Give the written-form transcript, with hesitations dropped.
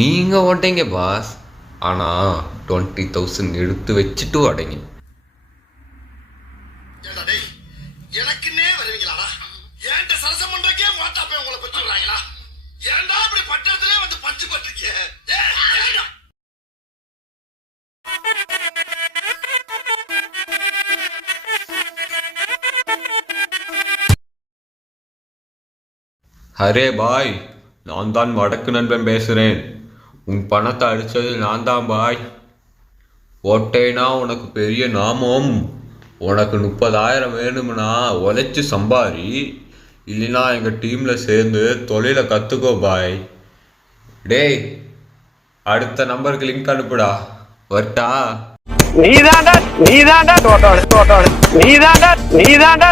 நீங்கள் ஓட்டீங்க பாஸ், ஆனால் 20,000 எடுத்து வச்சுட்டு அடைங்க. எனக்குன்னே வருவீங்களா? ஏன்ட்ட சரசம் பண்றக்கே மோட்டாப்பே உங்களை பத்தி விடுறாங்களா? ஏன்டா இப்படி பட்டத்திலே வந்து பஞ்சு பட்டிருக்கீங்க? அரே பாய், நான் தான் வடக்கு நண்பன் பேசுகிறேன். உன் பணத்தை அடித்தது நான் தான் பாய். ஓட்டேனா உனக்கு பெரிய நாமம். உனக்கு 30,000 வேணும்னா உழைச்சி சம்பாரி, இல்லைனா எங்கள் டீமில் சேர்ந்து தொழிலை கற்றுக்கோ பாய். டேய், அடுத்த நம்பருக்கு லிங்க் அனுப்புடா. வரட்டா? நீதாண்டா நீதாண்டா நீதாண்டா